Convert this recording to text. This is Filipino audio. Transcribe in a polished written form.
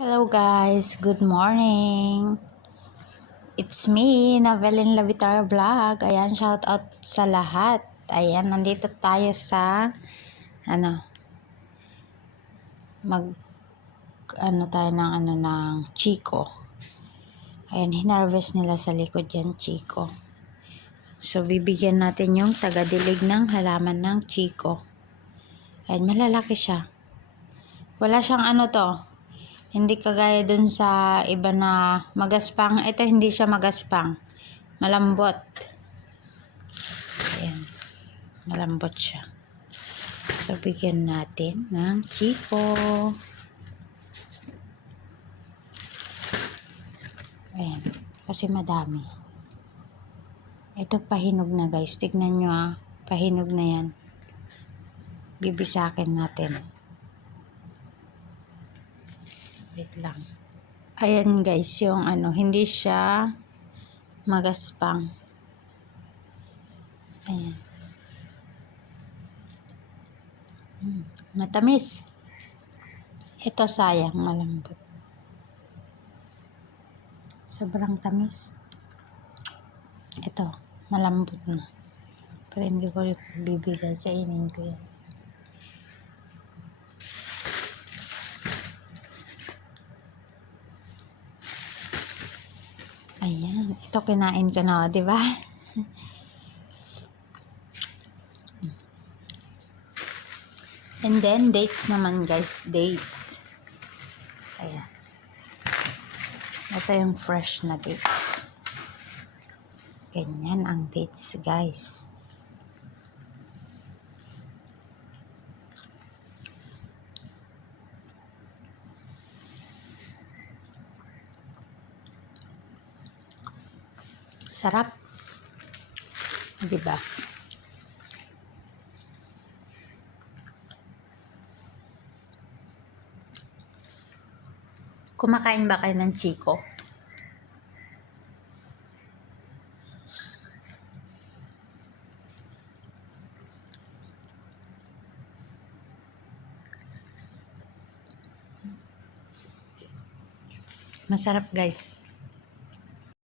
Hello guys, good morning. It's me, Novelin Lavitar Vlog. Ayan, shout out sa lahat. Ayan, nandito tayo sa mag tayo ng chiko. Ayan, hinarvest nila sa likod yan, chiko. So bibigyan natin yung tagadilig ng halaman ng chiko. Ayan, malalaki siya. Wala siyang hindi kagaya dun sa iba na magaspang. Ito hindi siya magaspang. Malambot. Ayan. Malambot siya. So, bigyan natin ng chiko. Ayan. Kasi madami. Ito pahinog na guys. Tignan nyo Pahinog na yan. Bibisakin natin. Wait lang. Ayan guys, yung hindi siya magaspang. Ayan. Matamis. Ito sayang, malambot. Sobrang tamis. Ito, malambot na. Pero hindi ko bibigay. Kainin ko yan. Ayan. Ito kinain ko na, di ba? And then, dates naman guys. Dates. Ayan. Ito yung fresh na dates. Ganyan ang dates guys. Sarap. Diba? Kumakain ba kayo ng chiko? Masarap guys.